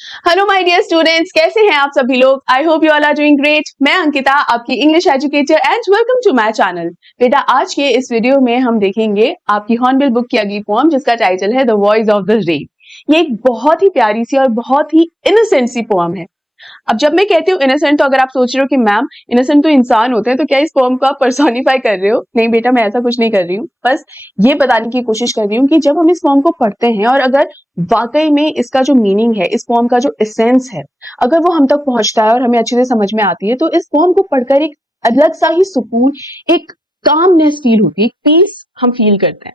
Hello my dear students, कैसे हैं आप सभी लोग। I hope you all are doing great. मैं अंकिता, आपकी English educator and welcome to my channel. बेटा, आज के इस वीडियो में हम देखेंगे आपकी हॉर्नबिल बुक की अगली पोएम, जिसका टाइटल है the voice of the rain. ये एक बहुत ही प्यारी सी और बहुत ही इनोसेंट सी पोएम है। अब जब मैं कहती हूँ इनोसेंट, तो अगर आप सोच रहे हो कि मैम इनोसेंट तो इंसान होते हैं, तो क्या इस पोएम को आप पर्सोनिफाई कर रहे हो? नहीं बेटा, मैं ऐसा कुछ नहीं कर रही हूँ। बस ये बताने की कोशिश कर रही हूँ कि जब हम इस पोएम को पढ़ते हैं और अगर वाकई में इसका जो मीनिंग है, इस पोएम का जो एसेंस है, अगर वो हम तक पहुंचता है और हमें अच्छे से समझ में आती है, तो इस पोएम को पढ़कर एक अलग सा ही सुकून, एक कामनेस फील होती है, पीस हम फील करते हैं।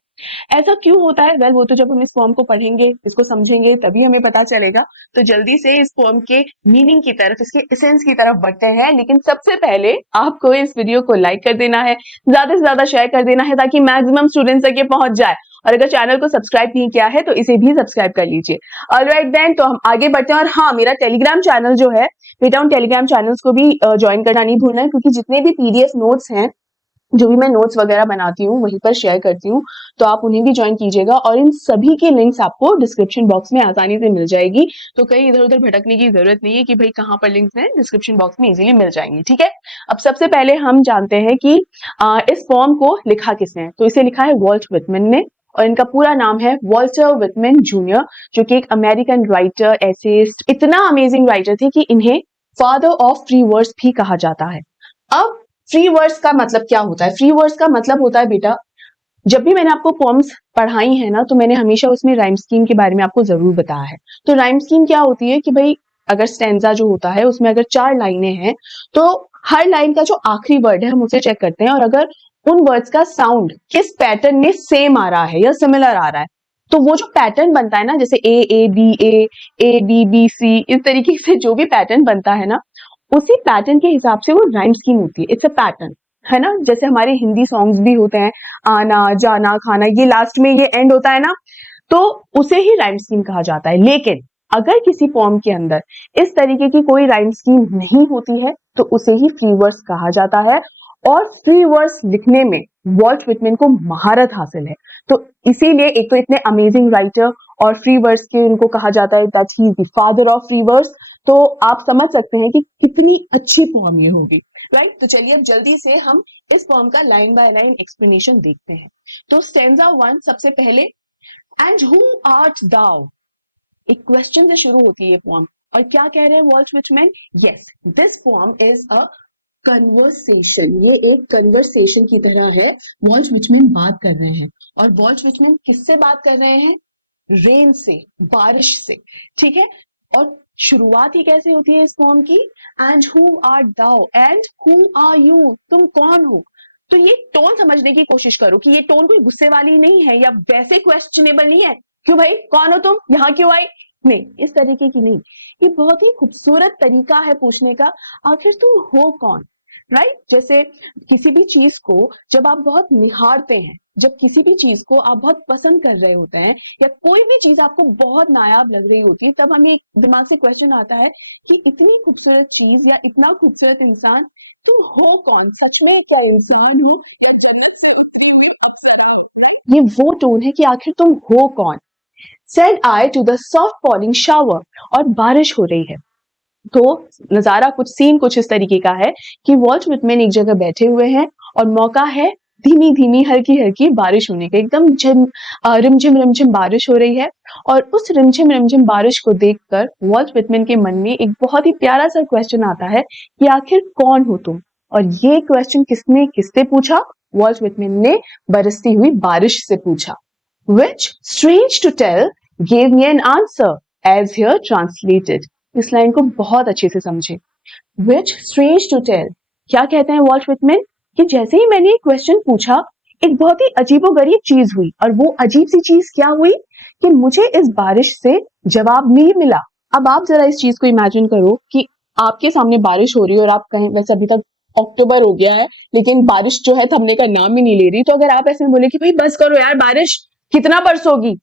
ऐसा क्यों होता है? वेल, वो तो जब हम इस पोएम को पढ़ेंगे, इसको समझेंगे, तभी हमें पता चलेगा। तो जल्दी से इस पोएम के मीनिंग की तरफ, इसके एसेंस की तरफ बढ़ते हैं। लेकिन सबसे पहले आपको इस वीडियो को लाइक कर देना है, ज्यादा से ज्यादा शेयर कर देना है, ताकि मैक्सिमम स्टूडेंट्स तक ये पहुंच जाए। और अगर चैनल को सब्सक्राइब नहीं किया है तो इसे भी सब्सक्राइब कर लीजिए। ऑलराइट देन, तो हम आगे बढ़ते हैं। और हाँ, मेरा टेलीग्राम चैनल जो है बेटा, उन टेलीग्राम चैनल्स को भी ज्वाइन करना नहीं भूलना है, क्योंकि जितने भी पीडीएफ नोट्स हैं, जो भी मैं नोट्स वगैरह बनाती हूँ, वहीं पर शेयर करती हूँ, तो आप उन्हें भी ज्वाइन कीजिएगा। और इन सभी की लिंक्स आपको डिस्क्रिप्शन बॉक्स में आसानी से मिल जाएगी। तो कहीं इधर उधर भटकने की जरूरत नहीं है कि भाई कहाँ पर लिंक्स हैं, डिस्क्रिप्शन बॉक्स में इजीली मिल जाएंगी। ठीक है। अब सबसे पहले हम जानते हैं कि इस फॉर्म को लिखा किसने है। तो इसे लिखा है वॉल्ट विटमैन ने, और इनका पूरा नाम है वॉल्टर विटमैन जूनियर, जो कि एक अमेरिकन राइटर, एसेइस्ट, इतना अमेजिंग राइटर थे कि इन्हें फादर ऑफ फ्री वर्ड्स भी कहा जाता है। अब फ्री वर्ड्स का मतलब क्या होता है? फ्री वर्ड्स का मतलब होता है बेटा, जब भी मैंने आपको पोम्स पढ़ाई है ना, तो मैंने हमेशा उसमें राइम स्कीम के बारे में आपको जरूर बताया है। तो राइम स्कीम क्या होती है कि भाई, अगर स्टैंजा जो होता है उसमें अगर 4 लाइनें हैं, तो हर लाइन का जो आखिरी वर्ड है हम उसे चेक करते हैं, और अगर उन वर्ड्स का साउंड किस पैटर्न में सेम आ रहा है या सिमिलर आ रहा है, तो वो जो पैटर्न बनता है ना, जैसे ए बी बी सी, इस तरीके से जो भी पैटर्न बनता है ना, उसी पैटर्न के हिसाब से वो राइम स्कीम होती है। इट्स अ पैटर्न, है ना। जैसे हमारे हिंदी सॉन्ग्स भी होते हैं, आना जाना खाना, ये लास्ट में ये एंड होता है ना, तो उसे ही राइम स्कीम कहा जाता है। लेकिन अगर किसी पोम के अंदर इस तरीके की कोई राइम स्कीम नहीं होती है, तो उसे ही फ्री वर्स कहा जाता है। और फ्री वर्स लिखने में वॉल्ट विटमैन को महारत हासिल है। तो इसीलिए एक तो इतने अमेजिंग राइटर, और फ्री वर्स के उनको कहा जाता है that he is the father of free verse. तो आप समझ सकते हैं कि कितनी अच्छी पोम ये होगी, राइट। तो चलिए अब जल्दी से हम इस पोम का लाइन बाय लाइन एक्सप्लेनेशन देखते हैं। तो स्टेंजा 1 सबसे पहले, एंड हु आर्ट दाउ, एक क्वेश्चन से शुरू होती है पोम। और क्या कह रहे हैं Walt Whitman? Yes, this pome is a conversation. ये एक कन्वर्सेशन की तरह है। वॉल्ट विटमैन बात कर रहे हैं। और वॉल्ट विटमैन किससे बात कर रहे हैं? रेन से, बारिश से। ठीक है। और शुरुआत ही कैसे होती है इस पोम की? And who are thou, and who are you, तुम कौन हो। तो ये टोन समझने की कोशिश करो कि ये टोन कोई गुस्से वाली नहीं है या वैसे क्वेश्चनेबल नहीं है, क्यों भाई कौन हो तुम, यहाँ क्यों आई, नहीं, इस तरीके की नहीं। ये बहुत ही खूबसूरत तरीका है पूछने का, आखिर तुम हो कौन, राइट। जैसे किसी भी चीज को जब आप बहुत निहारते हैं, जब किसी भी चीज को आप बहुत पसंद कर रहे होते हैं, या कोई भी चीज आपको बहुत नायाब लग रही होती है, तब हमें एक दिमाग से क्वेश्चन आता है कि इतनी खूबसूरत चीज या इतना खूबसूरत इंसान, तुम हो कौन, सच में क्या इंसान हो। ये वो टोन है कि आखिर तुम हो कौन। Said I to the soft falling shower, और बारिश हो रही है। तो नजारा कुछ, सीन कुछ इस तरीके का है कि वॉल्ट विटमैन एक जगह बैठे हुए हैं, और मौका है धीमी धीमी हल्की हल्की बारिश होने का। एकदम रिमझिम रिमझिम बारिश हो रही है। और उस रिमझिम रिमझिम बारिश को देखकर वॉल्ट विटमैन के मन में एक बहुत ही प्यारा सा क्वेश्चन आता है कि आखिर कौन हो तुम। और ये क्वेश्चन किसने किससे पूछा? वॉल्ट विटमैन ने बरसती हुई बारिश से पूछा। Which, strange to tell, gave me an answer, as here translated. इस लाइन को बहुत अच्छे से समझे। Which, strange to tell, क्या कहते हैं वॉल्ट विटमैन? कि जैसे ही मैंने क्वेश्चन पूछा, एक बहुत ही अजीबोगरीब चीज हुई। और वो अजीब सी चीज क्या हुई? कि मुझे इस बारिश से जवाब नहीं मिला। अब आप जरा इस चीज को इमेजिन करो कि आपके सामने बारिश हो रही है, और आप कहें, वैसे अभी तक अक्टूबर हो गया है लेकिन बारिश जो है थमने का नाम ही नहीं ले रही, तो अगर आप ऐसे में बोले कि भाई बस करो यार, बारिश कितना बरसोगी,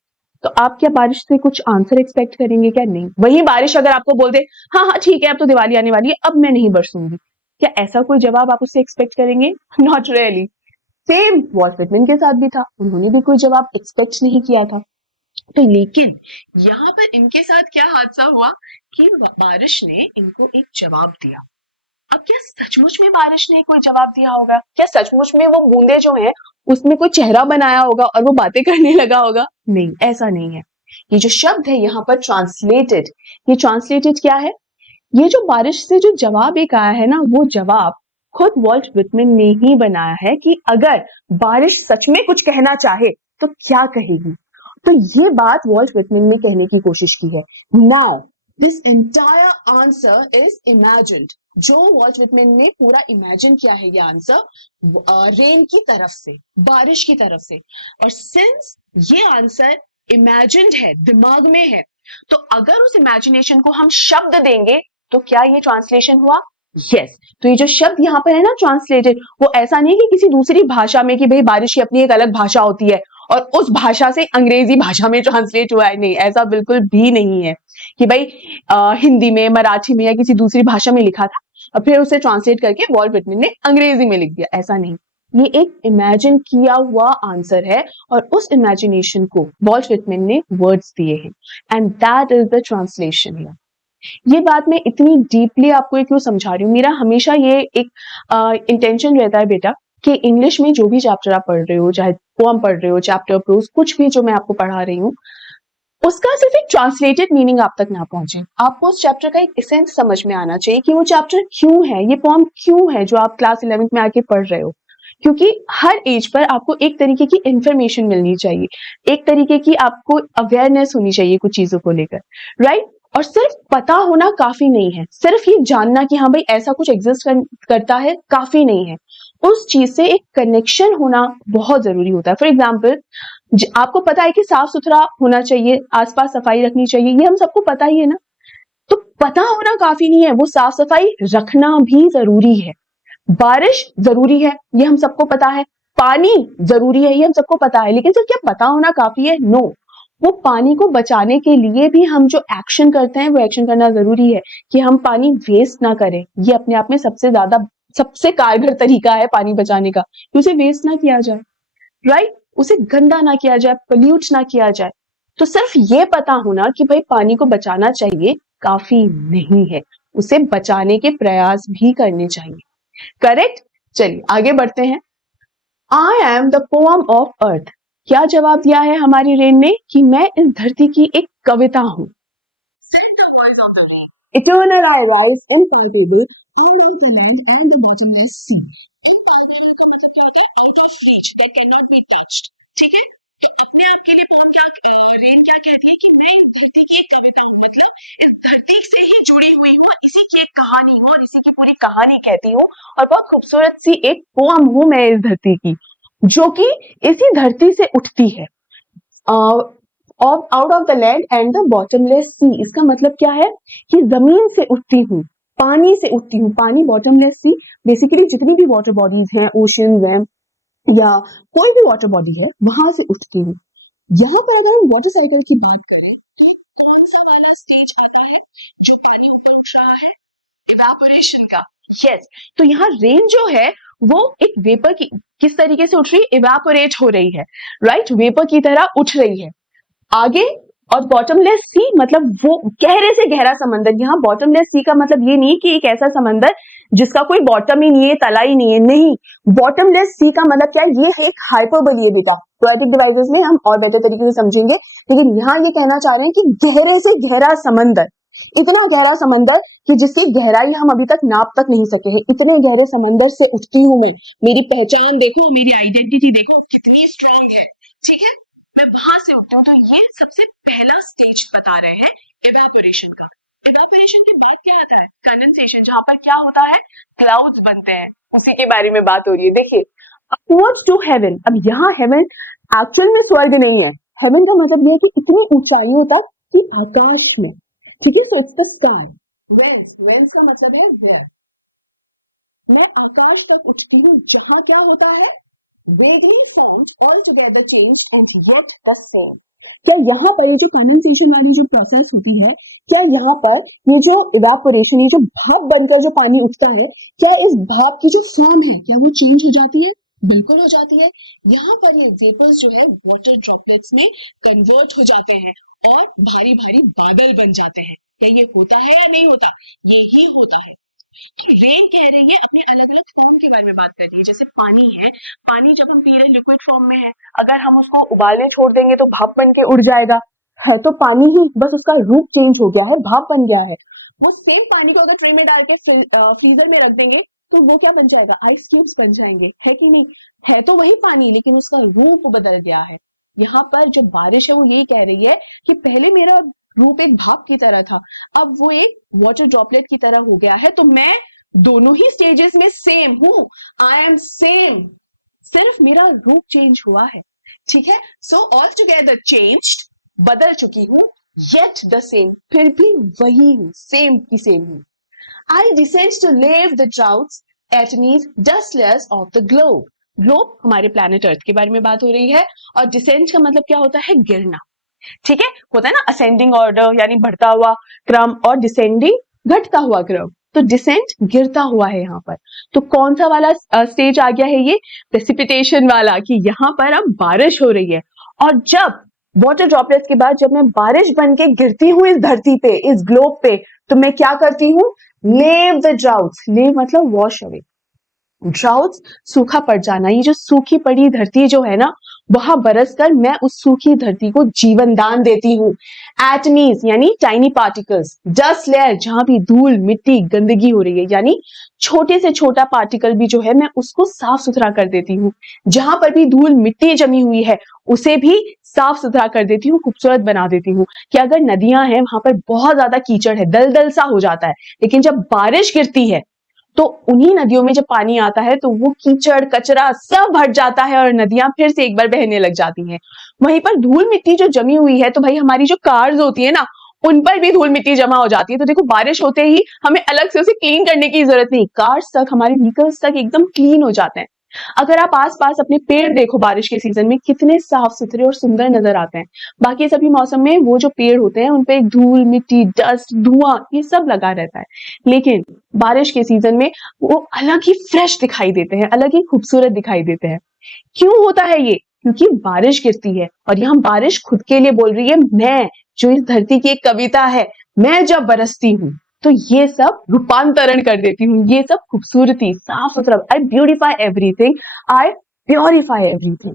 तो आप क्या बारिश से कुछ आंसर एक्सपेक्ट करेंगे? क्या नहीं। वही बारिश अगर आपको बोल दे, हाँ हाँ ठीक है, अब तो दिवाली आने वाली है, अब मैं नहीं बरसूंगी, क्या ऐसा कोई जवाब आप उससे एक्सपेक्ट करेंगे? Not really. Same Walt Whitman के साथ भी था, उन्होंने भी कोई जवाब एक्सपेक्ट नहीं किया था। तो लेकिन यहाँ पर इनके साथ क्या हादसा हुआ कि बारिश ने इनको एक जवाब दिया। अब क्या सचमुच में बारिश ने कोई जवाब दिया होगा? क्या सचमुच में वो बूंदे जो है उसमें कोई चेहरा बनाया होगा और वो बातें करने लगा होगा? नहीं, ऐसा नहीं है। ये जो शब्द है यहाँ पर ट्रांसलेटेड, ये ट्रांसलेटेड क्या है? ये जो बारिश से जो जवाब एक आया है ना, वो जवाब खुद वॉल्ट विटमैन ने ही बनाया है कि अगर बारिश सच में कुछ कहना चाहे तो क्या कहेगी। तो ये बात वॉल्ट विटमैन ने कहने की कोशिश की है। Now this entire answer is imagined. जो वॉल्ट विटमैन ने पूरा इमेजिन किया है ये आंसर रेन की तरफ से, बारिश की तरफ से। और सिंस ये आंसर इमेजिन्ड है, दिमाग में है, तो अगर उस इमेजिनेशन को हम शब्द देंगे तो क्या ये ट्रांसलेशन हुआ? यस। तो ये जो शब्द यहाँ पर है ना ट्रांसलेटेड, वो ऐसा नहीं है कि किसी दूसरी भाषा में, कि भाई बारिश की अपनी एक अलग भाषा होती है और उस भाषा से अंग्रेजी भाषा में ट्रांसलेट हुआ है। नहीं, ऐसा बिल्कुल भी नहीं है कि भाई हिंदी में, मराठी में या किसी दूसरी भाषा में लिखा था और फिर उसे ट्रांसलेट करके वॉल्ट विटमैन ने अंग्रेजी में लिख दिया। ऐसा नहीं, ये एक इमेजिन किया हुआ आंसर है और उस इमेजिनेशन को वॉल्ट विटमैन ने वर्ड्स दिए हैं and that is the translation here. ये बात मैं इतनी डीपली आपको क्यों समझा रही हूँ, मेरा हमेशा ये एक इंटेंशन रहता है बेटा कि इंग्लिश में जो भी चैप्टर आप पढ़ रहे हो, चाहे पोएम पढ़ रहे हो, चैप्टर, प्रोज, कुछ भी जो मैं आपको पढ़ा रही हूँ, उसका सिर्फ एक ट्रांसलेटेड मीनिंग आप तक ना पहुंचे। आपको उस चैप्टर का एक एसेंस समझ में आना चाहिए कि वो चैप्टर क्यों है, ये पोएम क्यों है जो आप क्लास 11th में आके पढ़ रहे हो। क्योंकि हर एज पर आपको एक तरीके की इंफॉर्मेशन मिलनी चाहिए, एक तरीके की आपको अवेयरनेस होनी चाहिए कुछ चीजों को लेकर, राइट। और सिर्फ पता होना काफी नहीं है, सिर्फ ये जानना कि हाँ भाई ऐसा कुछ एग्जिस्ट करता है काफी नहीं है, उस चीज से एक कनेक्शन होना बहुत जरूरी होता है। फॉर एग्जाम्पल, आपको पता है कि साफ सुथरा होना चाहिए, आसपास सफाई रखनी चाहिए, ये हम सबको पता ही है ना। तो पता होना काफी नहीं है, वो साफ सफाई रखना भी जरूरी है। बारिश जरूरी है, ये हम सबको पता है। पानी जरूरी है, ये हम सबको पता है। लेकिन सिर्फ क्या पता होना काफी है? नो। वो पानी को बचाने के लिए भी हम जो एक्शन करते हैं वो एक्शन करना जरूरी है कि हम पानी वेस्ट ना करें। ये अपने आप में सबसे कारगर तरीका है पानी बचाने का, कि उसे वेस्ट ना किया जाए, राइट। उसे गंदा ना किया जाए, पोल्यूट ना किया जाए। तो सिर्फ ये पता होना कि भाई पानी को बचाना चाहिए काफी नहीं है, उसे बचाने के प्रयास भी करने चाहिए। करेक्ट। चलिए आगे बढ़ते हैं। I am the poem of earth. क्या जवाब दिया है हमारी रेन ने कि मैं इस धरती की एक कविता हूं। Eternal I rise impalpable and the bottomless sea that cannot be touched। ठीक है, अपने आप के लिए रेन क्या कहती है कि मैं धरती की एक कविता हूँ, मतलब इस धरती से ही जुड़ी हुई हूँ, इसी की एक कहानी हूँ और इसी की पूरी कहानी कहती हूँ और बहुत खूबसूरत सी एक पोएम हूँ मैं इस धरती की, जो कि इसी धरती से उठती है। Out of the land and the bottomless sea. इसका मतलब क्या है कि जमीन से उठती हूँ, पानी से उठती हूँ। पानी, बॉटमलेस सी, बेसिकली जितनी भी वाटर बॉडीज हैं, ओशियंस हैं या कोई भी वाटर बॉडी है, वहां से उठती हूँ। यहाँ पर अगर हम वाटर साइकिल की बात, इवेपोरेशन का, यस। तो यहाँ रेन जो है वो एक वेपर की किस तरीके से उठ रही है? इवेपोरेट हो रही है, राइट, वेपर की तरह उठ रही है आगे। और बॉटमलेस सी मतलब वो गहरे से गहरा समंदर। यहाँ बॉटमलेस सी का मतलब ये नहीं कि एक ऐसा समंदर जिसका कोई बॉटम ही नहीं है, तला ही नहीं है, नहीं। बॉटमलेस सी का मतलब क्या है? ये है एक हाइपरबोली है बेटा, पोएटिक डिवाइसेस में हम और बेटर तरीके से समझेंगे, लेकिन यहाँ ये कहना चाह रहे हैं कि गहरे से गहरा समंदर, इतना गहरा समंदर कि जिसकी गहराई हम अभी तक नाप तक नहीं सके हैं, इतने गहरे समंदर से उठती हूँ मैं। मेरी पहचान देखो, मेरी आइडेंटिटी देखो कितनी स्ट्रांग है, ठीक है, मैं वहां से उठती हूँ। तो ये सबसे पहला स्टेज बता रहे हैं इवेपोरेशन का। इवेपोरेशन के बाद क्या आता है? कंडेंसेशन, जहां पर क्या होता है? क्लाउड्स बनते हैं, उसी के बारे में बात हो रही है। देखिए, अपवर्ड्स टू हेवन। अब यहाँ हेवन एक्चुअल में स्वर्ग नहीं है। हेवन का मतलब यह है कि इतनी ऊंचाइयों तक कि आकाश में, ठीक है। So it's the sky. Wells का मतलब है वेयर। मैं आकाश तक उठती हूँ, जहां क्या होता है? Vaguely formed, altogether changed and yet the same। क्या यहाँ पर ये जो कंडेंसेशन वाली जो प्रोसेस होती है, क्या यहाँ पर ये जो इवेपोरेशन, ये जो भाप बनकर जो पानी उठता है, क्या इस भाप की जो फॉर्म है क्या वो चेंज हो जाती है? बिल्कुल हो जाती है। यहाँ पर ये वेपर्स जो है वाटर ड्रॉपलेट्स में कन्वर्ट हो जाते हैं और भारी भारी बादल बन जाते हैं। क्या ये होता है या नहीं होता? ये ही होता है। रेन कह रही है अपने अलग अलग फॉर्म के बारे में बात कर रही है। जैसे पानी है, पानी जब हम पी रहे लिक्विड फॉर्म में है, अगर हम उसको उबालने छोड़ देंगे तो भाप बन के उड़ जाएगा। है तो पानी ही, बस उसका रूप चेंज हो गया है, भाप बन गया है। वो सेम पानी को अगर ट्रे में डाल के फ्रीजर में रख देंगे तो वो क्या बन जाएगा? आइस क्यूब्स बन जाएंगे, है कि नहीं? है तो वही पानी, लेकिन उसका रूप बदल गया है। यहाँ पर जो बारिश है वो ये कह रही है कि पहले मेरा रूप एक भाप की तरह था, अब वो एक वाटर ड्रॉपलेट की तरह हो गया है। तो मैं दोनों ही स्टेजेस में सेम हूं। आई एम सेम, सिर्फ मेरा रूप चेंज हुआ है। ठीक है, सो ऑल टुगेदर चेंज्ड, बदल चुकी हूँ, येट द सेम, फिर भी वही हूँ, सेम की सेम हूँ। I descend to leave the droughts, atomies, dust layers of the globe. Globe हमारे प्लैनेट अर्थ के बारे में बात हो रही है, और डिसेंड का मतलब क्या होता है? गिरना। ठीक है, होता है ना असेंडिंग ऑर्डर यानी बढ़ता हुआ क्रम, और डिसेंडिंग घटता हुआ क्रम। तो डिसेंट गिरता हुआ है यहाँ पर। तो कौन सा वाला स्टेज आ गया है? ये प्रेसिपिटेशन वाला, कि यहाँ पर अब बारिश हो रही है। और जब वाटर ड्रॉपलेट्स के बाद जब मैं बारिश बन के गिरती हूँ इस धरती पे, इस ग्लोब पे, तो मैं क्या करती हूँ? लेव द ड्राउट्स, लेव मतलब वॉश अवे, ड्राउट्स सूखा पड़ जाना। ये जो सूखी पड़ी धरती जो है ना, वहां बरस कर मैं उस सूखी धरती को जीवन दान देती हूँ। एटमीज यानी टाइनी पार्टिकल्स, डस्ट लेयर जहां भी धूल मिट्टी गंदगी हो रही है, यानी छोटे से छोटा पार्टिकल भी जो है मैं उसको साफ सुथरा कर देती हूँ। जहां पर भी धूल मिट्टी जमी हुई है उसे भी साफ सुथरा कर देती हूँ, खूबसूरत बना देती हूँ। कि अगर नदियां हैं वहां पर बहुत ज्यादा कीचड़ है, दलदल सा हो जाता है, लेकिन जब बारिश गिरती है तो उन्हीं नदियों में जब पानी आता है तो वो कीचड़ कचरा सब हट जाता है और नदियां फिर से एक बार बहने लग जाती हैं। वहीं पर धूल मिट्टी जो जमी हुई है, तो भाई हमारी जो कार्स होती है ना, उन पर भी धूल मिट्टी जमा हो जाती है। तो देखो बारिश होते ही हमें अलग से उसे क्लीन करने की जरूरत नहीं, कार्स तक, हमारे व्हीकल्स तक एकदम क्लीन हो जाते हैं। अगर आप आसपास अपने पेड़ देखो बारिश के सीजन में, कितने साफ सुथरे और सुंदर नजर आते हैं। बाकी सभी मौसम में वो जो पेड़ होते हैं उन पे धूल मिट्टी डस्ट धुआं ये सब लगा रहता है, लेकिन बारिश के सीजन में वो अलग ही फ्रेश दिखाई देते हैं, अलग ही खूबसूरत दिखाई देते हैं। क्यों होता है ये? क्योंकि बारिश गिरती है, और यहाँ बारिश खुद के लिए बोल रही है, मैं जो इस धरती की एक कविता है, मैं जब बरसती हूँ तो ये सब रूपांतरण कर देती हूँ, ये सब खूबसूरती साफ सुथरा, I beautify everything, I purify everything,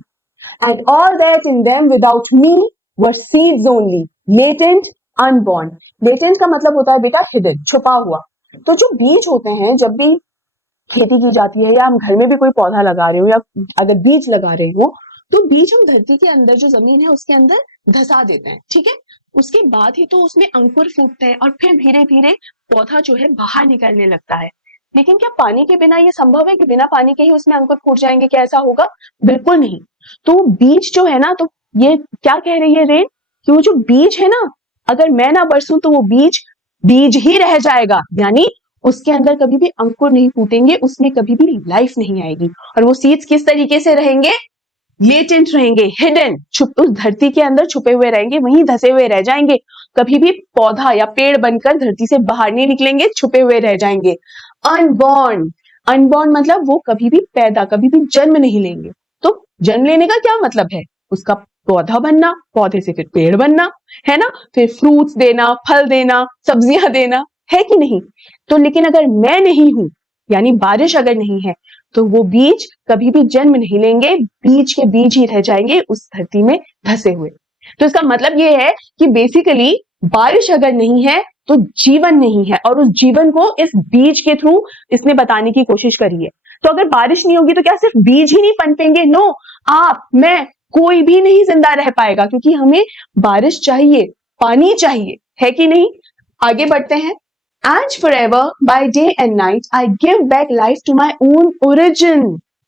and all that in them without me were seeds only, latent, unborn. latent का मतलब होता है बेटा hidden, छुपा हुआ। तो जो बीज होते हैं, जब भी खेती की जाती है या हम घर में भी कोई पौधा लगा रहे हो या अगर बीज लगा रहे हो, तो बीज हम धरती के अंदर जो जमीन है उसके अंदर धसा देते हैं। ठीक है, उसके बाद ही तो उसमें अंकुर फूटते हैं और फिर धीरे धीरे पौधा जो है बाहर निकलने लगता है। लेकिन क्या पानी के बिना ये संभव है कि बिना पानी के ही उसमें अंकुर फूट जाएंगे? क्या ऐसा होगा? बिल्कुल नहीं। तो बीज जो है ना, तो ये क्या कह रही है रेन, कि वो जो बीज है ना, अगर मैं ना बरसूं तो वो बीज बीज ही रह जाएगा, यानी उसके अंदर कभी भी अंकुर नहीं फूटेंगे, उसमें कभी भी लाइफ नहीं आएगी। और वो सीड्स किस तरीके से रहेंगे? लेटेंट रहेंगे, हिडन, छुप उस धरती के अंदर छुपे हुए रहेंगे, वहीं धसे हुए रह जाएंगे। कभी भी पौधा या पेड़ बनकर धरती से बाहर नहीं निकलेंगे, छुपे हुए रह जाएंगे। अनबॉर्न, अनबॉर्न मतलब वो कभी भी पैदा, कभी भी जन्म नहीं लेंगे। तो जन्म लेने का क्या मतलब है? उसका पौधा बनना, पौधे से फिर पेड़ बनना, है ना, फिर फ्रूट्स देना, फल देना, सब्जियां देना, है कि नहीं? तो लेकिन अगर मैं नहीं हूं, यानी बारिश अगर नहीं है, तो वो बीज कभी भी जन्म नहीं लेंगे, बीज के बीज ही रह जाएंगे उस धरती में धसे हुए। तो इसका मतलब ये है कि बेसिकली बारिश अगर नहीं है तो जीवन नहीं है, और उस जीवन को इस बीज के थ्रू इसने बताने की कोशिश करी है। तो अगर बारिश नहीं होगी तो क्या सिर्फ बीज ही नहीं पनपेंगे? नो, आप मैं कोई भी नहीं जिंदा रह पाएगा, क्योंकि हमें बारिश चाहिए, पानी चाहिए, है कि नहीं? आगे बढ़ते हैं। And forever, by day and night, I give back life to my own origin.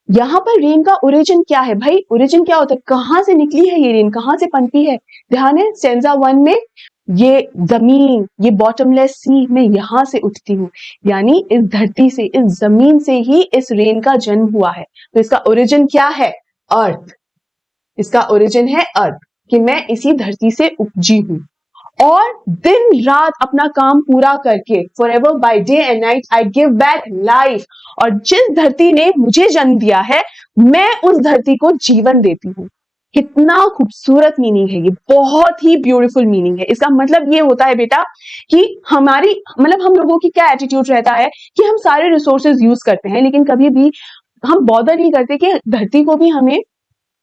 यहाँ पर रेन का ओरिजिन क्या है भाई? ओरिजिन क्या होता है? कहां से निकली है ये रेन, कहां से पनपी है? ध्यान है स्टेंजा 1 में, ये जमीन, ये बॉटमलेस सी, मैं यहां से उठती हूँ, यानी इस धरती से, इस जमीन से ही इस रेन का जन्म हुआ है। तो इसका ओरिजिन क्या है? अर्थ। इसका ओरिजिन है अर्थ, कि मैं इसी धरती से उपजी हूं। और दिन रात अपना काम पूरा करके forever by day and night I give back life। और जिस धरती ने मुझे जन्म दिया है मैं उस धरती को जीवन देती हूँ। कितना खूबसूरत मीनिंग है ये, बहुत ही ब्यूटीफुल मीनिंग है। इसका मतलब ये होता है बेटा कि हमारी मतलब हम लोगों की क्या एटीट्यूड रहता है कि हम सारे रिसोर्सेज यूज करते हैं लेकिन कभी भी हम बॉदर नहीं करते कि धरती को भी हमें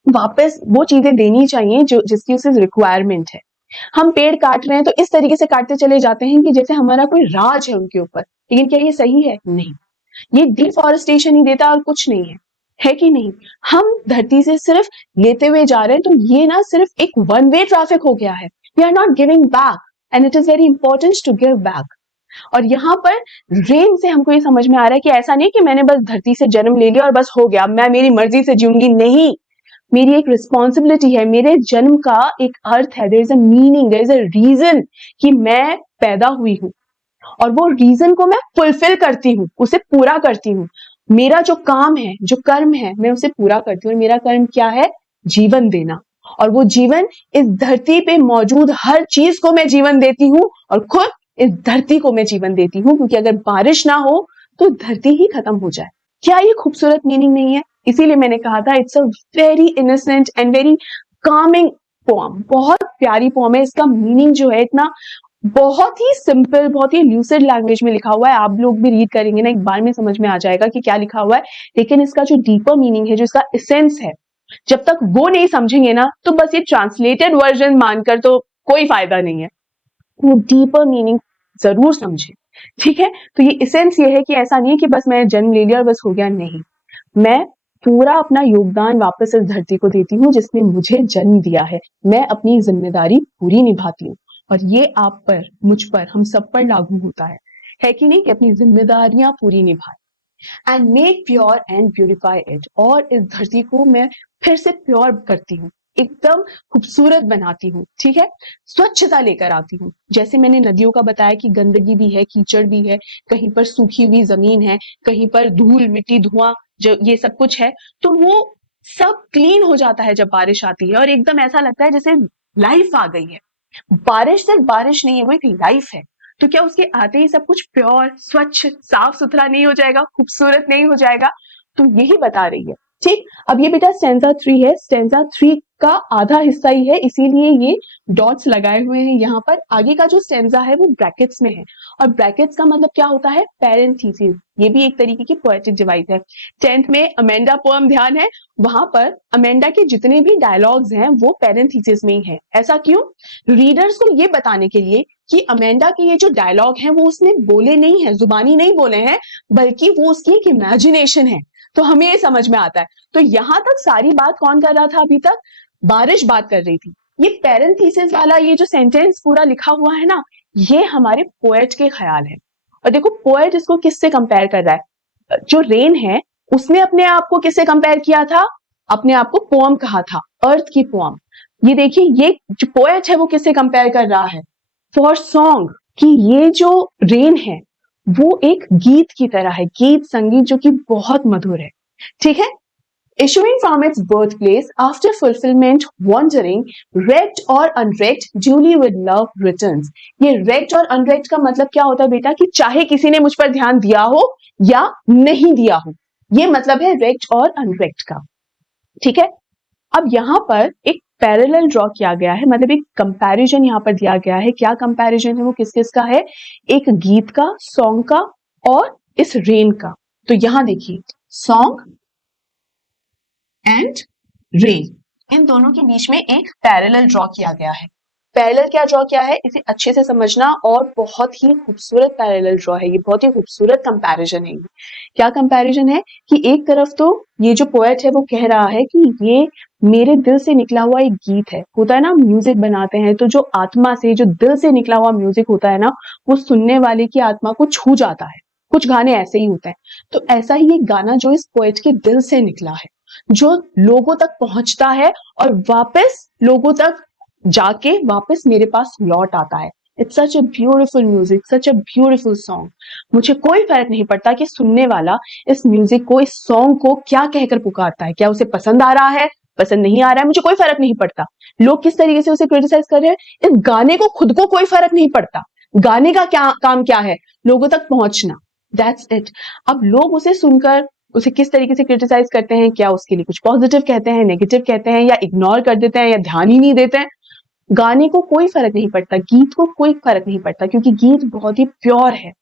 वापस वो चीजें देनी चाहिए जो जिसकी उसे रिक्वायरमेंट है। हम पेड़ काट रहे हैं तो इस तरीके से काटते चले जाते हैं कि जैसे हमारा कोई राज है उनके ऊपर, लेकिन क्या ये सही है? नहीं, ये डिफॉरेस्टेशन ही देता और कुछ नहीं है कि नहीं? हम धरती से सिर्फ लेते हुए जा रहे हैं, तो ये ना सिर्फ एक वन वे ट्रैफिक हो गया है। We are not giving back and it is very important to give back. और यहाँ पर रेन से हमको ये समझ में आ रहा है कि ऐसा नहीं कि मैंने बस धरती से जन्म ले लिया और बस हो गया, मैं मेरी मर्जी से जीऊंगी। नहीं, मेरी एक रिस्पॉन्सिबिलिटी है, मेरे जन्म का एक अर्थ है, there is a meaning, there is a reason कि मैं पैदा हुई हूँ और वो रीजन को मैं फुलफिल करती हूँ, उसे पूरा करती हूँ। मेरा जो काम है, जो कर्म है, मैं उसे पूरा करती हूँ। और मेरा कर्म क्या है? जीवन देना। और वो जीवन इस धरती पे मौजूद हर चीज को मैं जीवन देती हूँ और खुद इस धरती को मैं जीवन देती हूँ, क्योंकि अगर बारिश ना हो तो धरती ही खत्म हो जाए। क्या ये खूबसूरत मीनिंग नहीं है? इसीलिए मैंने कहा था it's a very innocent and very calming poem. बहुत प्यारी पोम है। इसका मीनिंग जो है इतना बहुत ही सिंपल, बहुत ही ल्यूसिड लैंग्वेज में लिखा हुआ है। आप लोग भी रीड करेंगे ना, एक बार में समझ में आ जाएगा कि क्या लिखा हुआ है। लेकिन इसका जो डीपर मीनिंग है, जो इसका एसेंस है, जब तक वो नहीं समझेंगे ना तो बस ये ट्रांसलेटेड वर्जन मानकर तो कोई फायदा नहीं है। वो डीपर मीनिंग जरूर समझे, ठीक है? तो ये एसेंस ये है कि ऐसा नहीं है कि बस मैं जन्म ले लिया और बस हो गया। नहीं, मैं पूरा अपना योगदान वापस इस धरती को देती हूँ जिसने मुझे जन्म दिया है। मैं अपनी जिम्मेदारी पूरी निभाती हूँ और ये आप पर, मुझ पर, हम सब पर लागू होता है कि नहीं? कि अपनी जिम्मेदारियां पूरी निभाए। And make pure and beautify it. और इस धरती को मैं फिर से प्योर करती हूँ, एकदम खूबसूरत बनाती हूँ, ठीक है? स्वच्छता लेकर आती हूँ। जैसे मैंने नदियों का बताया कि गंदगी भी है, कीचड़ भी है, कहीं पर सूखी हुई जमीन है, कहीं पर धूल मिट्टी धुआं, जो ये सब कुछ है, तो वो सब क्लीन हो जाता है जब बारिश आती है और एकदम ऐसा लगता है जैसे लाइफ आ गई है। बारिश सिर्फ बारिश नहीं है, वो एक लाइफ है। तो क्या उसके आते ही सब कुछ प्योर, स्वच्छ, साफ सुथरा नहीं हो जाएगा, खूबसूरत नहीं हो जाएगा? तो यही बता रही है, ठीक? अब ये बेटा स्टेंजा 3 है। स्टेंजा 3 का आधा हिस्सा ही है, इसीलिए ये डॉट्स लगाए हुए हैं यहाँ पर। आगे का जो स्टेंजा है वो ब्रैकेट्स में है और ब्रैकेट्स का मतलब क्या होता है? पैरेंथेसिस। ये भी एक तरीके की पोएटिक डिवाइस है। 10th में अमेंडा पोएम ध्यान है, वहां पर अमेंडा के जितने भी डायलॉग्स हैं वो पैरेंथेसिस में ही है। ऐसा क्यों? रीडर्स को ये बताने के लिए कि अमेंडा के ये जो डायलॉग हैं वो उसने बोले नहीं है, जुबानी नहीं बोले हैं, बल्कि वो उसकी एक इमेजिनेशन है। तो हमें ये समझ में आता है। तो यहां तक सारी बात कौन कर रहा था अभी तक? बारिश बात कर रही थी। ये पैरेंथेसिस वाला ये जो सेंटेंस पूरा लिखा हुआ है ना, ये हमारे पोएट के ख्याल है। और देखो पोएट इसको किससे कंपेयर कर रहा है? जो रेन है उसने अपने आप को किससे कंपेयर किया था? अपने आप को पोअम कहा था, अर्थ की पोअम। ये देखिए, ये जो पोएट है वो किससे कंपेयर कर रहा है? फॉर सॉन्ग, कि ये जो रेन है वो एक गीत की तरह है, गीत संगीत जो कि बहुत मधुर है, ठीक है? Issuing from its birthplace after fulfillment, wandering, wrecked or unwrecked, duly with love returns। ये wrecked और unwrecked का मतलब क्या होता है बेटा? कि चाहे किसी ने मुझ पर ध्यान दिया हो या नहीं दिया हो, ये मतलब है wrecked और unwrecked का, ठीक है? अब यहां पर एक पैरेलल ड्रॉ किया गया है, मतलब एक कंपैरिजन यहां पर दिया गया है। क्या कंपैरिजन है वो? किस किस का है? एक गीत का, सॉन्ग का और इस रेन का। तो यहां देखिए, सॉन्ग एंड रेन, इन दोनों के बीच में एक पैरेलल ड्रॉ किया गया है। पैरेलल क्या ड्रॉ किया है इसे अच्छे से समझना, और बहुत ही खूबसूरत पैरेलल ड्रॉ है ये, बहुत ही खूबसूरत कंपैरिजन है ये। क्या कंपैरिजन है? कि एक तरफ तो ये जो पोएट है वो कह रहा है कि ये मेरे दिल से निकला हुआ एक गीत है। होता है ना, म्यूजिक बनाते हैं तो जो आत्मा से, जो दिल से निकला हुआ म्यूजिक होता है ना, वो सुनने वाले की आत्मा को छू जाता है। कुछ गाने ऐसे ही होते हैं। तो ऐसा ही एक गाना जो इस पोएट के दिल से निकला है, जो लोगों तक पहुंचता है और वापस लोगों तक जाके वापस मेरे पास लौट आता है। It's such a beautiful music, such a beautiful song. मुझे कोई फर्क नहीं पड़ता कि सुनने वाला इस म्यूजिक को, इस सॉन्ग को क्या कहकर पुकारता है। क्या उसे पसंद आ रहा है? पसंद नहीं आ रहा है, मुझे कोई फर्क नहीं पड़ता। लोग किस तरीके से उसे क्रिटिसाइज कर रहे हैं, इस गाने को खुद को कोई फर्क नहीं पड़ता। गाने का क्या काम क्या है, लोगों तक पहुंचना, दैट्स इट। अब लोग उसे सुनकर उसे किस तरीके से क्रिटिसाइज करते हैं, क्या उसके लिए कुछ पॉजिटिव कहते हैं, नेगेटिव कहते हैं, या इग्नोर कर देते हैं, या ध्यान ही नहीं देते हैं, गाने को कोई फर्क नहीं पड़ता, गीत को कोई फर्क नहीं पड़ता, क्योंकि गीत बहुत ही प्योर है,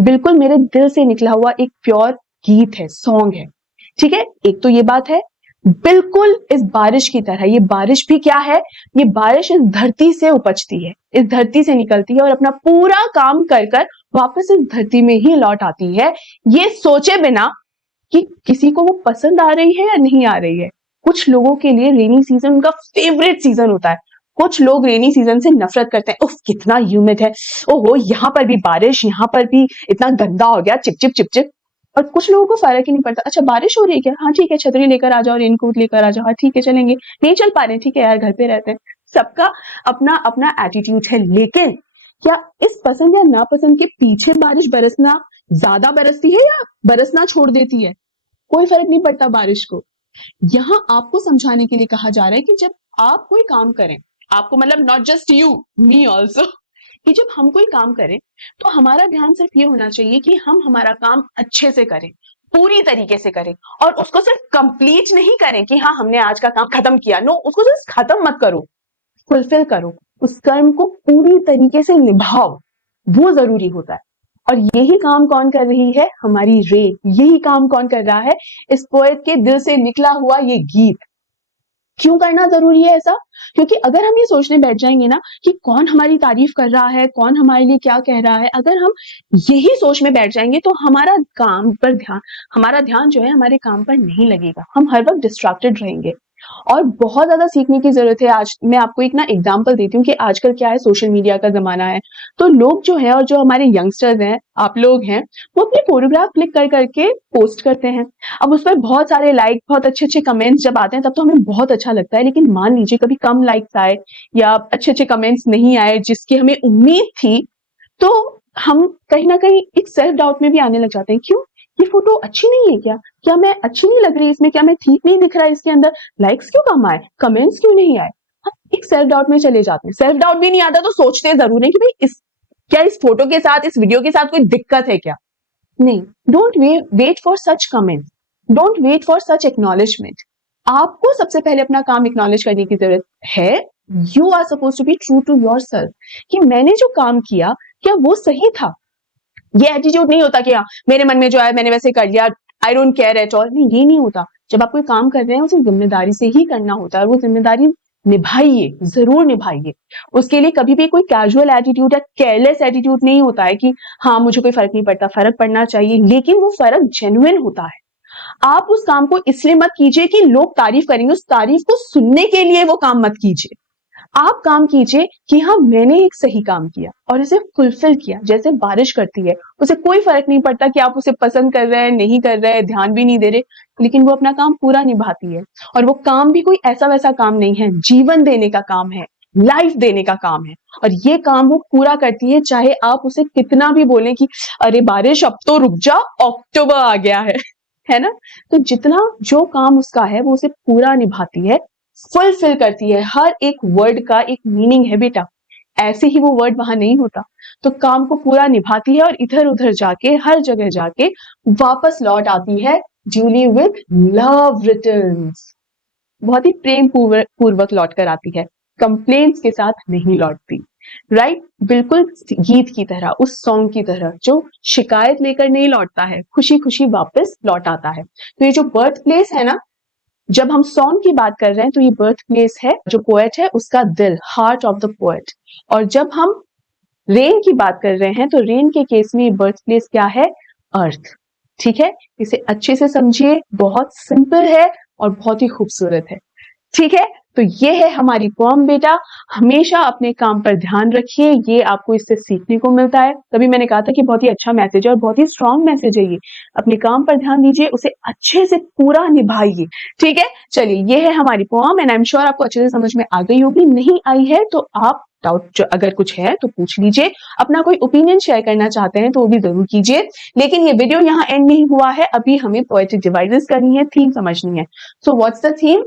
बिल्कुल मेरे दिल से निकला हुआ एक प्योर गीत है, सॉन्ग है। ठीक है, एक तो ये बात है। बिल्कुल इस बारिश की तरह, ये बारिश भी क्या है, ये बारिश इस धरती से उपजती है, इस धरती से निकलती है और अपना पूरा काम कर कर वापस इस धरती में ही लौट आती है, ये सोचे बिना कि किसी को वो पसंद आ रही है या नहीं आ रही है। कुछ लोगों के लिए रेनी सीजन उनका फेवरेट सीजन होता है, कुछ लोग रेनी सीजन से नफरत करते हैं, उफ कितना ह्यूमिड है, ओहो यहाँ पर भी बारिश, यहाँ पर भी इतना गंदा हो गया, चिप चिप चिप चिप। और कुछ लोगों को फर्क ही नहीं पड़ता, अच्छा बारिश हो रही है क्या, हाँ ठीक है, छतरी लेकर आ जाओ, रेनकोट लेकर आ जाओ, हाँ ठीक है चलेंगे, नहीं चल पा रहे ठीक है यार, घर पे रहते हैं। सबका अपना अपना एटीट्यूड है। लेकिन क्या इस पसंद या नापसंद के पीछे बारिश बरसना ज्यादा बरसती है या बरसना छोड़ देती है, कोई फर्क नहीं पड़ता बारिश को। यहाँ आपको समझाने के लिए कहा जा रहा है कि जब आप कोई काम करें, आपको मतलब not just you, me also, कि जब हम कोई काम करें तो हमारा ध्यान सिर्फ ये होना चाहिए कि हम हमारा काम अच्छे से करें, पूरी तरीके से करें, और उसको सिर्फ कंप्लीट नहीं करें कि हाँ हमने आज का काम खत्म किया, नो, उसको सिर्फ खत्म मत करो, फुलफिल करो, उस कर्म को पूरी तरीके से निभाओ, वो जरूरी होता है। और यही काम कौन कर रही है, हमारी रेन, यही काम कौन कर रहा है, इस पोएट के दिल से निकला हुआ ये गीत। क्यों करना जरूरी है ऐसा, क्योंकि अगर हम ये सोचने बैठ जाएंगे ना कि कौन हमारी तारीफ कर रहा है, कौन हमारे लिए क्या कह रहा है, अगर हम यही सोच में बैठ जाएंगे तो हमारा ध्यान जो है हमारे काम पर नहीं लगेगा, हम हर वक्त डिस्ट्रैक्टेड रहेंगे। और बहुत ज्यादा सीखने की जरूरत है। आज मैं आपको एक ना एग्जांपल देती हूँ कि आजकल क्या है, सोशल मीडिया का जमाना है, तो लोग जो है और जो हमारे यंगस्टर्स हैं, आप लोग हैं, वो अपने फोटोग्राफ क्लिक कर करके पोस्ट करते हैं। अब उस पर बहुत सारे लाइक, बहुत अच्छे अच्छे कमेंट्स जब आते हैं तब तो हमें बहुत अच्छा लगता है, लेकिन मान लीजिए कभी कम लाइक्स आए या अच्छे अच्छे कमेंट्स नहीं आए जिसकी हमें उम्मीद थी, तो हम कहीं ना कहीं एक सेल्फ डाउट में भी आने लग जाते हैं। क्यों, ये फोटो अच्छी नहीं है क्या, क्या मैं अच्छी नहीं लग रही इसमें, क्या मैं ठीक नहीं दिख रहा है इसके अंदर, लाइक्स क्यों कम आए, कमेंट्स क्यों नहीं आए, हम एक सेल्फ डाउट में चले जाते हैं। सेल्फ डाउट भी नहीं आता तो सोचते जरूर है कि भाई क्या इस फोटो के साथ, इस वीडियो के साथ कोई दिक्कत है क्या। नहीं, don't wait for such comments, don't wait for such acknowledgement. आपको सबसे पहले अपना काम एक्नॉलेज करने की जरूरत है। You are suppose to be true to yourself, कि मैंने जो काम किया क्या वो सही था। ये एटीट्यूड नहीं होता कि हाँ मेरे मन में जो है मैंने वैसे कर लिया, I don't care at all, नहीं ये नहीं होता। जब आप कोई काम कर रहे हैं उसे जिम्मेदारी से ही करना होता है, और वो जिम्मेदारी निभाइए, जरूर निभाइए। उसके लिए कभी भी कोई कैजुअल एटीट्यूड या केयरलेस एटीट्यूड नहीं होता है कि हाँ मुझे कोई फर्क नहीं पड़ता, फर्क पड़ना चाहिए, लेकिन वो फर्क जेन्युइन होता है। आप उस काम को इसलिए मत कीजिए कि लोग तारीफ करेंगे, उस तारीफ को सुनने के लिए वो काम मत कीजिए। आप काम कीजिए कि हाँ मैंने एक सही काम किया और इसे फुलफिल किया, जैसे बारिश करती है, उसे कोई फर्क नहीं पड़ता कि आप उसे पसंद कर रहे हैं, नहीं कर रहे हैं, ध्यान भी नहीं दे रहे, लेकिन वो अपना काम पूरा निभाती है। और वो काम भी कोई ऐसा वैसा काम नहीं है, जीवन देने का काम है, लाइफ देने का काम है, और ये काम वो पूरा करती है, चाहे आप उसे कितना भी बोलें कि अरे बारिश अब तो रुक जा, अक्टूबर आ गया है ना। तो जितना जो काम उसका है वो उसे पूरा निभाती है, फुलफिल करती है। हर एक वर्ड का एक मीनिंग है बेटा, ऐसे ही वो वर्ड वहां नहीं होता। तो काम को पूरा निभाती है और इधर उधर जाके, हर जगह जाके वापस लौट आती है, ड्यूली विद लव रिटर्न्स, बहुत ही प्रेम पूर्वक लौट कर आती है, कंप्लेंट्स के साथ नहीं लौटती। राइट, बिल्कुल गीत की तरह, उस सॉन्ग की तरह जो शिकायत लेकर नहीं लौटता है, खुशी खुशी वापस लौट आता है। तो ये जो बर्थ प्लेस है ना, जब हम सॉन्ग की बात कर रहे हैं तो ये बर्थ प्लेस है, जो पोएट है उसका दिल, हार्ट ऑफ द पोएट। और जब हम रेन की बात कर रहे हैं तो रेन के केस में ये बर्थ प्लेस क्या है, अर्थ। ठीक है, इसे अच्छे से समझिए, बहुत सिंपल है और बहुत ही खूबसूरत है। ठीक है, तो ये है हमारी पोएम बेटा। हमेशा अपने काम पर ध्यान रखिए, ये आपको इससे सीखने को मिलता है। तभी मैंने कहा था कि बहुत ही अच्छा मैसेज है और बहुत ही स्ट्रॉन्ग मैसेज है ये। अपने काम पर ध्यान दीजिए, उसे अच्छे से पूरा निभाइए। ठीक है, चलिए ये है हमारी poem, and I am sure आपको अच्छे से समझ में आ गई होगी। नहीं आई है तो आप डाउट अगर कुछ है तो पूछ लीजिए, अपना कोई ओपिनियन शेयर करना चाहते हैं तो वो भी जरूर कीजिए। लेकिन ये वीडियो यहाँ एंड नहीं हुआ है, अभी हमें पोएटिक डिवाइसेस करनी है, थीम समझनी है। So what's the theme,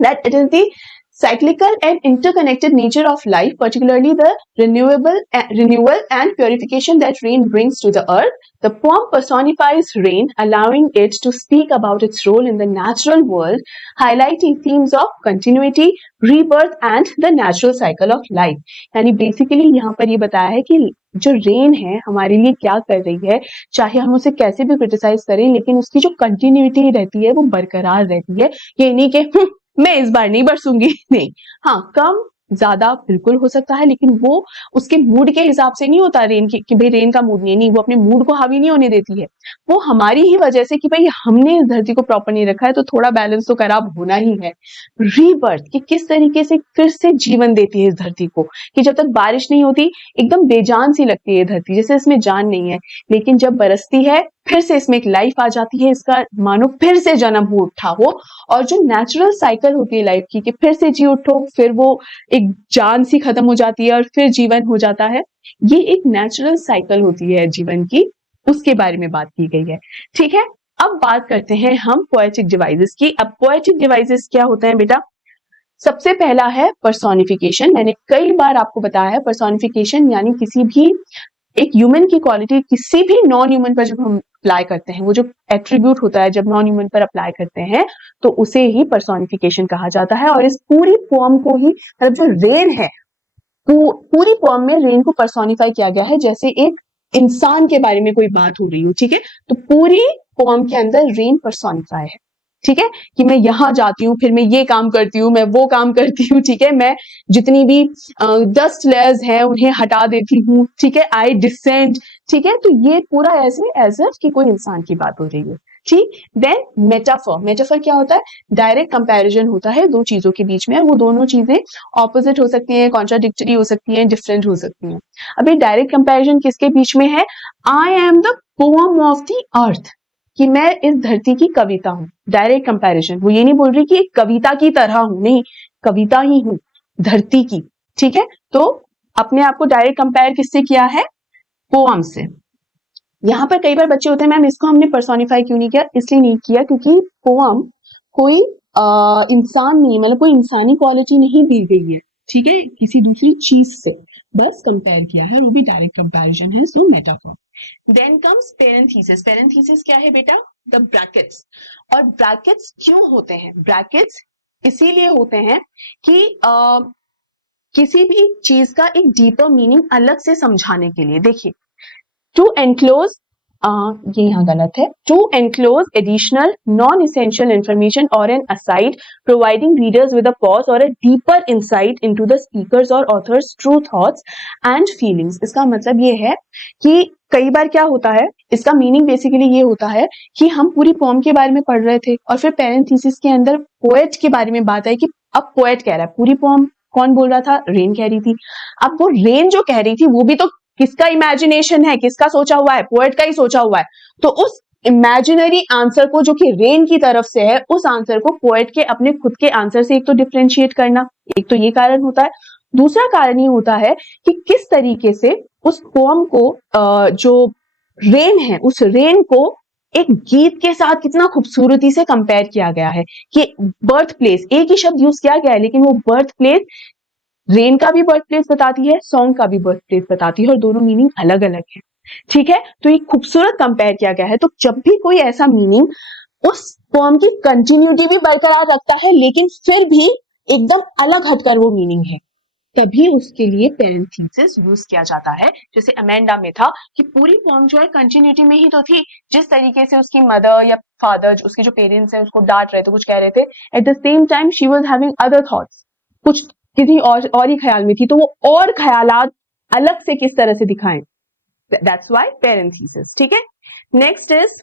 that it is the cyclical and interconnected nature of life, particularly the renewal and purification that rain brings to the earth. The poem personifies rain, allowing it to speak about its role in the natural world, highlighting themes of continuity, rebirth and the natural cycle of life. यानी basically यहाँ पर ये बताया है कि जो rain है हमारे लिए क्या कर रही है, चाहे हम उसे कैसे भी क्रिटिसाइज करें, लेकिन उसकी जो कंटिन्यूटी रहती है वो बरकरार रहती है। ये नहीं कि मैं इस बार नहीं बरसूंगी, नहीं, हाँ कम ज्यादा बिल्कुल हो सकता है, लेकिन वो उसके मूड के हिसाब से नहीं होता रेन की, कि भाई रेन का मूड नहीं, वो अपने मूड को हावी नहीं होने देती है। वो हमारी ही वजह से कि भाई हमने इस धरती को प्रॉपर नहीं रखा है, तो थोड़ा बैलेंस तो खराब होना ही है। रीबर्थ कि किस तरीके से फिर से जीवन देती है इस धरती को, कि जब तक बारिश नहीं होती एकदम बेजान सी लगती है धरती, जैसे इसमें जान नहीं है, लेकिन जब बरसती है फिर से इसमें एक लाइफ आ जाती है, इसका मानो फिर से जन्म हो उठा हो। और जो नेचुरल साइकिल होती है लाइफ की, कि फिर से जी उठो, फिर वो एक जान सी खत्म हो जाती है और फिर जीवन हो जाता है, ये एक नेचुरल साइकिल होती है जीवन की, उसके बारे में बात की गई है। ठीक है, अब बात करते हैं हम पोएटिक डिवाइसेस की। अब पोएटिक डिवाइसेस क्या होते हैं बेटा? सबसे पहला है पर्सोनिफिकेशन। मैंने कई बार आपको बताया है, पर्सोनिफिकेशन यानी किसी भी एक ह्यूमन की क्वालिटी किसी भी नॉन ह्यूमन पर जब हम अप्लाई करते हैं, वो जो एट्रीब्यूट होता है जब नॉन ह्यूमन पर अप्लाई करते हैं, तो उसे ही पर्सोनिफिकेशन कहा जाता है। और इस पूरी पोएम को ही, मतलब जो रेन है, पूरी पोएम में रेन को पर्सोनिफाई किया गया है जैसे एक इंसान के बारे में कोई बात हो रही हो। ठीक है, तो पूरी पोएम के अंदर रेन पर्सोनिफाई है। ठीक है, कि मैं यहाँ जाती हूँ, फिर मैं ये काम करती हूँ, मैं वो काम करती हूँ। ठीक है, मैं जितनी भी डस्ट लेयर्स हैं उन्हें हटा देती हूँ। ठीक है, आई डिसेंड। ठीक है, तो ये पूरा ऐसे एज इफ कि कोई इंसान की बात हो रही है। ठीक, देन मेटाफर। मेटाफर क्या होता है? डायरेक्ट कंपैरिजन होता है दो चीजों के बीच में, वो दोनों चीजें ऑपोजिट हो सकती हैं, कॉन्ट्राडिक्टरी हो सकती हैं, डिफरेंट हो सकती हैं। अभी डायरेक्ट कंपैरिजन किसके बीच में है? I am the poem of the earth, कि मैं इस धरती की कविता हूं। डायरेक्ट कंपैरिजन, वो ये नहीं बोल रही कि एक कविता की तरह हूं, नहीं, कविता ही हूं धरती की। ठीक है, तो अपने आप को डायरेक्ट कंपेयर किससे किया है? पोएम से। यहां पर कई बार बच्चे होते हैं, मैम इसको हमने पर्सोनिफाई क्यों नहीं किया? इसलिए नहीं किया क्योंकि पोएम कोई इंसान नहीं, मतलब कोई इंसानी क्वालिटी नहीं दी गई है। ठीक है, किसी दूसरी चीज से बस कंपेयर किया है, वो भी डायरेक्ट कंपैरिजन है, so metaphor. Then comes parenthesis. Parenthesis क्या है बेटा? The brackets. और ब्रैकेट्स क्यों होते हैं? ब्रैकेट्स इसीलिए होते हैं कि किसी भी चीज का एक डीपर मीनिंग अलग से समझाने के लिए। देखिए, टू एनक्लोज, ये यहाँ गलत है, to enclose additional non essential information or an aside, providing readers with a pause or a deeper insight into the speaker's or author's true thoughts and feelings. इसका मतलब ये है कि कई बार क्या होता है, इसका मीनिंग बेसिकली ये होता है कि हम पूरी पोएम के बारे में पढ़ रहे थे और फिर पेरेंथीसिस के अंदर पोएट के बारे में बात आई कि अब पोएट कह रहा है। पूरी पोएम कौन बोल रहा था? रेन कह रही थी। अब वो रेन जो कह रही थी वो भी तो किसका इमेजिनेशन है, किसका सोचा हुआ है? पोएट का ही सोचा हुआ है। तो उस इमेजिनरी आंसर को, जो कि रेन की तरफ से है, उस आंसर को पोएट के अपने खुद के आंसर से एक तो डिफरेंशिएट करना, एक तो ये कारण होता है। दूसरा कारण ये होता है कि किस तरीके से उस पोएम को, जो रेन है, उस रेन को एक गीत के साथ कितना खूबसूरती से कंपेयर किया गया है। कि बर्थ प्लेस, एक ही शब्द यूज किया गया है, लेकिन वो बर्थ प्लेस रेन का भी बर्थ प्लेस बताती है, सॉन्ग का भी बर्थ प्लेस बताती है, और दोनों मीनिंग अलग अलग है। ठीक है, तो ये खूबसूरत कंपेयर किया गया है। तो जब भी कोई ऐसा मीनिंग उस पोएम की कंटिन्यूटी भी बरकरार रखता है, लेकिन फिर भी एकदम अलग हटकर वो मीनिंग है, तभी उसके लिए पेरेंथीसिस यूज किया जाता है। जैसे अमेंडा में था कि पूरी पोएम जो है कंटिन्यूटी में ही तो थी। जिस तरीके से उसकी मदर या फादर, उसके जो पेरेंट्स हैं, उसको डांट रहे थे, कुछ कह रहे थे, at the same time she was having other thoughts, कुछ किसी और ही ख्याल में थी, तो वो और ख्यालात अलग से किस तरह से दिखाएं, दैट्स व्हाई पेरेंथीसिस। ठीक है, नेक्स्ट इज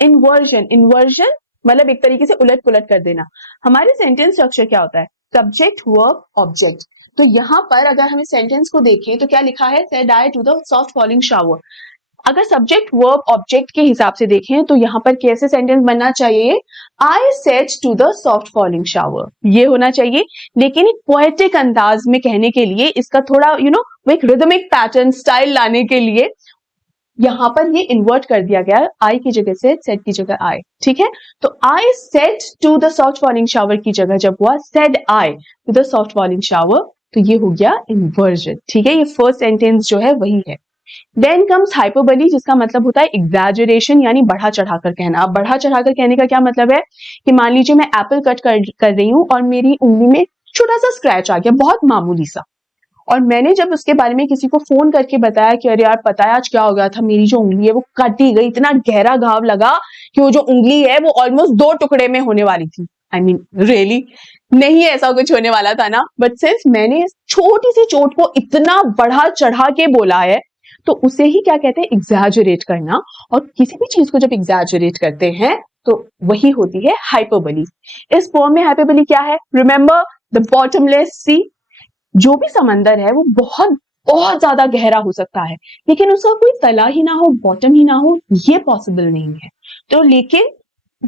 इन्वर्जन। इन्वर्जन मतलब एक तरीके से उलट पुलट कर देना। हमारे सेंटेंस स्ट्रक्चर क्या होता है? Subject, verb, object. तो यहां पर अगर हमें सेंटेंस को देखें तो क्या लिखा है? Said I to the soft falling shower. अगर सब्जेक्ट, वर्ब, ऑब्जेक्ट के हिसाब से देखें तो यहां पर कैसे सेंटेंस बनना चाहिए? I said to the soft falling shower, ये होना चाहिए। लेकिन एक पोएटिक अंदाज में कहने के लिए इसका थोड़ा वो एक रिदमिक पैटर्न, स्टाइल लाने के लिए यहाँ पर ये इन्वर्ट कर दिया गया, आई की जगह से सेड की जगह आई, ठीक है। तो I said to the soft falling shower की जगह जब हुआ said I to the soft falling shower, तो ये हो गया इन्वर्जन, ठीक है। ये फर्स्ट सेंटेंस जो है वही है। देन कम्स हाइपरबली, जिसका मतलब होता है एग्जैजरेशन, यानी बढ़ा चढ़ाकर कहना। अब बढ़ा चढ़ाकर कहने का क्या मतलब है कि मान लीजिए मैं एप्पल कट कर रही हूं और मेरी उंगली में छोटा सा स्क्रैच आ गया, बहुत मामूली सा, और मैंने जब उसके बारे में किसी को फोन करके बताया कि अरे यार पता है आज क्या हो गया था, मेरी जो उंगली है वो कटी गई, इतना गहरा घाव लगा कि वो जो उंगली है वो ऑलमोस्ट 2 टुकड़े में होने वाली थी। आई मीन रियली नहीं ऐसा कुछ होने वाला था ना, बट सिंस मैंने इस छोटी सी चोट को इतना बढ़ा चढ़ा के बोला है, तो उसे ही क्या कहते हैं, एग्जैजरेट करना। और किसी भी चीज को जब एग्जैजरेट करते हैं तो वही होती है हाइपरबली। इस पोएम में हाइपरबली क्या है, रिमेंबर द बॉटमलेस सी। जो भी समंदर है वो बहुत बहुत ज्यादा गहरा हो सकता है, लेकिन उसका कोई तला ही ना हो, बॉटम ही ना हो, ये पॉसिबल नहीं है। तो लेकिन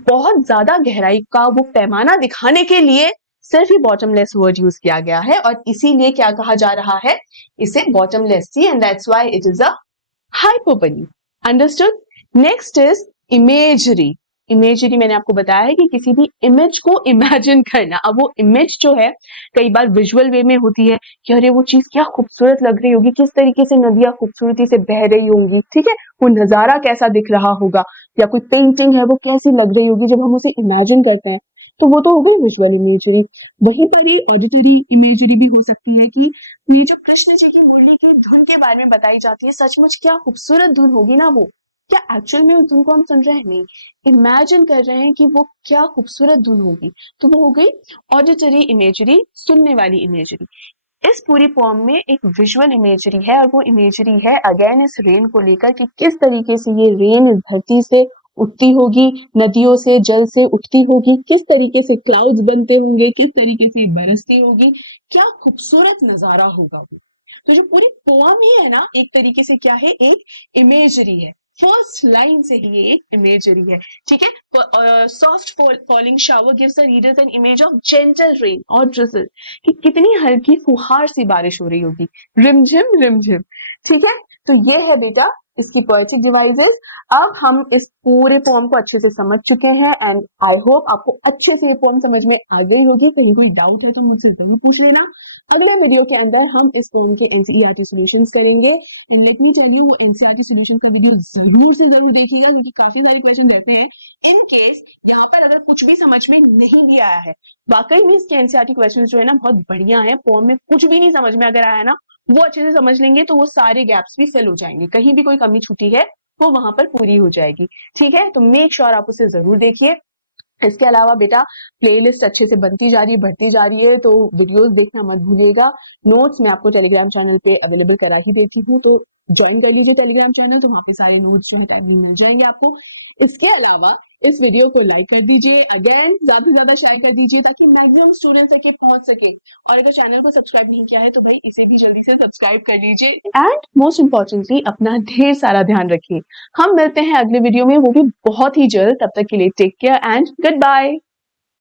बहुत ज्यादा गहराई का वो पैमाना दिखाने के लिए सिर्फ ही बॉटमलेस वर्ड यूज किया गया है, और इसीलिए क्या कहा जा रहा है, इसे bottomless sea, and that's why it is a hyperbole. Understood. Next is imagery. Imagery मैंने आपको बताया है कि किसी भी इमेज को इमेजिन करना। अब वो इमेज जो है कई बार विजुअल वे में होती है कि अरे वो चीज क्या खूबसूरत लग रही होगी, किस तरीके से नदियां खूबसूरती से बह रही होंगी, ठीक है, वो नजारा कैसा दिख रहा होगा, या कोई पेंटिंग है वो कैसी लग रही होगी जब हम उसे इमेजिन करते हैं, तो वो तो हो गई विजुअल इमेजरी। वहीं पर ही ऑडिटरी इमेजरी भी हो सकती है कि ये जो कृष्ण जी की मुरली की धुन के बारे में बताई जाती है, सचमुच क्या खूबसूरत धुन होगी ना वो, क्या एक्चुअल में उस धुन को हम सुन रहे हैं, नहीं, इमेजिन कर रहे हैं कि वो क्या खूबसूरत धुन होगी, तो वो हो गई ऑडिटरी इमेजरी, सुनने वाली इमेजरी। इस पूरी पोएम में एक विजुअल इमेजरी है, और वो इमेजरी है अगेन इस रेन को लेकर कि किस तरीके से ये रेन इस धरती से उठती होगी, नदियों से जल से उठती होगी, किस तरीके से क्लाउड्स बनते होंगे, किस तरीके से बरसती होगी, क्या खूबसूरत नजारा होगा वो। तो जो पूरी पोएम ही है ना, एक तरीके से क्या है, एक इमेजरी है। फर्स्ट लाइन से ही ये एक इमेजरी है, ठीक है। Soft falling shower gives the readers an image of gentle rain और ड्रिजल, कि कितनी हल्की फुहार सी बारिश हो रही होगी, रिमझिम रिमझिम, ठीक है। तो ये है बेटा इसकी पोएटिक डिवाइसेस। अब हम इस पूरे पोएम को अच्छे से समझ चुके हैं, एंड आई होप आपको अच्छे से ये पोएम समझ में आ गई होगी। कहीं कोई डाउट है तो मुझसे जरूर पूछ लेना। अगले वीडियो के अंदर हम इस पोएम के एनसीईआरटी सॉल्यूशंस करेंगे, and let me tell you वो एनसीईआरटी सॉल्यूशन का वीडियो जरूर से जरूर देखिएगा, क्योंकि काफी सारे क्वेश्चन रहते हैं। इन केस यहाँ पर अगर कुछ भी समझ में नहीं भी आया है, वाकई में इसके एनसीईआरटी क्वेश्चन जो है ना बहुत बढ़िया है, पोएम में कुछ भी नहीं समझ में अगर आया ना, वो अच्छे से समझ लेंगे तो वो सारे गैप्स भी फिल हो जाएंगे, कहीं भी कोई कमी छूटी है वो वहां पर पूरी हो जाएगी, ठीक है। तो मेक श्योर आप उसे जरूर देखिए। इसके अलावा बेटा प्लेलिस्ट अच्छे से बनती जा रही है, बढ़ती जा रही है, तो वीडियोस देखना मत भूलिएगा। नोट्स मैं आपको टेलीग्राम चैनल पे अवेलेबल करा ही देती हूँ, तो ज्वाइन कर लीजिए टेलीग्राम चैनल, तो वहां पे सारे नोट्स जो है टाइम मिल जाएंगे आपको। इसके अलावा इस वीडियो को लाइक कर दीजिए, अगेन ज्यादा से ज्यादा शेयर कर दीजिए ताकि मैक्सिमम स्टूडेंट्स तक पहुंच सके। और अगर चैनल को सब्सक्राइब नहीं किया है तो भाई इसे भी जल्दी से सब्सक्राइब कर लीजिए, एंड मोस्ट इंपॉर्टेंटली अपना ढेर सारा ध्यान रखिए। हम मिलते हैं अगले वीडियो में, वो भी बहुत ही जल्द। तब तक के लिए take care and good bye.